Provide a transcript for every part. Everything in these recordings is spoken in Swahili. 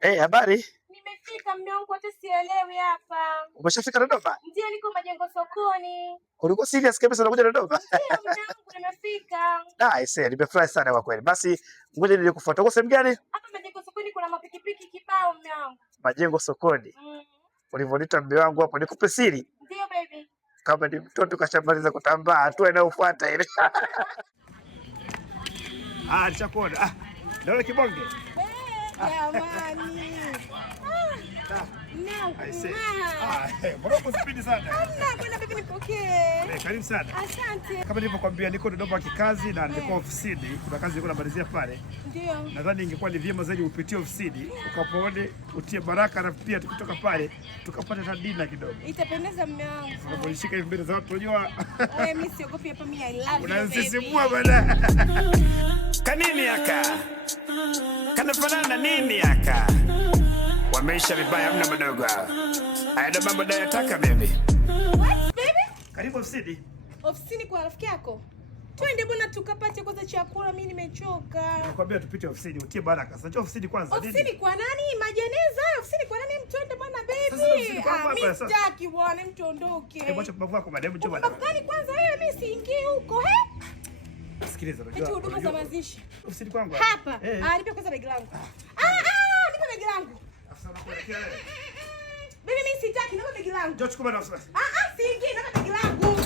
Habari? Nimefika mume wangu, hata sielewi hapa. Umeshafika Dodoma? Ndio, niko Majengo sokoni. Ulikuwa serious kabisa unakuja Dodoma? Ndio mume wangu, nimefika. Nimefurahi sana kwa kweli. Basi ngoja nije kufuata. Uko sehemu gani? Hapa Majengo sokoni kuna mapikipiki kibao mume wangu. Majengo sokoni. Ulivyoniita mume wangu hapo nikupe siri? Ndio baby. Kama ni mtoto kashamaliza kutambaa, hatua inayofuata ile. Nishakuona. Ndio kibonge. Jamani. Spidi sana. Bwana bibi nipokee. Karibu sana. Asante. Kama nilivyokuambia niko Dodoma kikazi na nilikuwa ofisini. Kuna kazi nilikuwa namalizia pale. Ndio. Nadhani ingekuwa ni vyema zaidi upitie ofisini, ukapoone utie baraka na pia tukitoka pale tukapata hata dina kidogo. Itapendeza mume wangu. Unaposhika hivi mbele za watu unajua. Mimi siogopi hapa, mimi I love you. Unanisisimua bwana. Kanini aka? Kanafanana nini aka? Wameisha vibaya mna madogo hao. Aida mambo dayataka baby. What baby? Karibu ofisini. Ofisini kwa rafiki yako? Twende bwana tukapate kwanza chakula, mimi nimechoka. Nakwambia tupite ofisini, utie baraka. Sasa ofisini kwanza. Ofisini kwa nani? Majeneza hayo. Ofisini kwa nani? Twende bwana baby. Mimi sitaki bwana, mtu ondoke. Mwacha kubavu wako mademu njoo bwana. Mbona kwanza wewe, mimi siingii huko Sikiliza unajua. Eti huduma za mazishi. Ofisini kwangu hapa. Nipe kwanza begi langu. Nipe begi langu. Afisa unakuelekea wewe. Bibi mimi sitaki, nipe begi langu. Njoo chukua bwana. Siingii, nipe begi langu.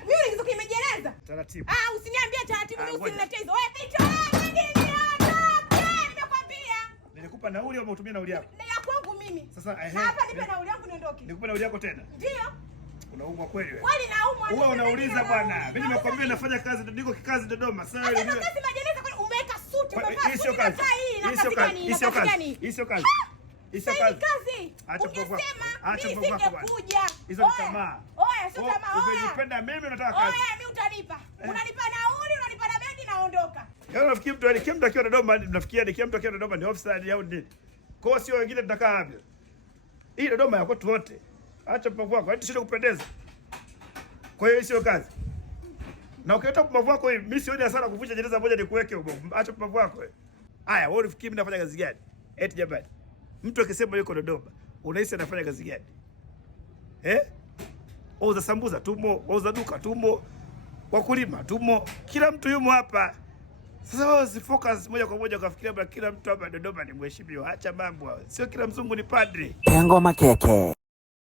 Mimi nikizo kimejeleza. Taratibu. Usiniambie taratibu, mimi usiniletee hizo. Wewe picha nimekwambia. Nilikupa nauli au umetumia nauli yako? Ni ya kwangu mimi. Sasa hapa nipe nauli yangu niondoke. Nikupa nauli yako tena? Ndio. Unaumwa kweli wewe? Kwani naumwa? Wewe unauliza bwana. Mimi nimekwambia nafanya kazi, niko kikazi Dodoma. Sasa wewe ndio kazi majeneza, kwani umeweka suti umevaa suti? Sio kazi. Sio kazi. Sio kazi. Acha popo. Acha popo bwana. Hizo ni tamaa. Sio tamaa. Unanipenda mimi, unataka kazi. Mimi utanipa. Unanipa nauli, unanipa na begi, naondoka. Yeye nafikiri mtu alikia mtu akiwa Dodoma, nafikiria nikia mtu akiwa Dodoma ni officer au nini? Kwa sio wengine tutakaa hapo. Hii Dodoma ya kwetu wote. Acha popo wako, hadi sio kupendeza. Kwa hiyo sio kazi. Na ukileta pumbavu wako hivi, mimi sioni hasara kuvunja jeneza moja nikuweke huko. Acha pumbavu wako wewe. Haya, wewe unafikiri mimi nafanya kazi gani? Eti jamani. Mtu akisema yuko Dodoma, unahisi anafanya kazi gani? Wauza sambuza tumo, wauza duka tumo, wakulima tumo, kila mtu yumo hapa. Sasa wewe usifocus moja kwa moja ukafikiria bwana kila mtu hapa Dodoma ni mheshimiwa. Acha mambo hayo. Sio kila mzungu ni padri. Ngoma keke.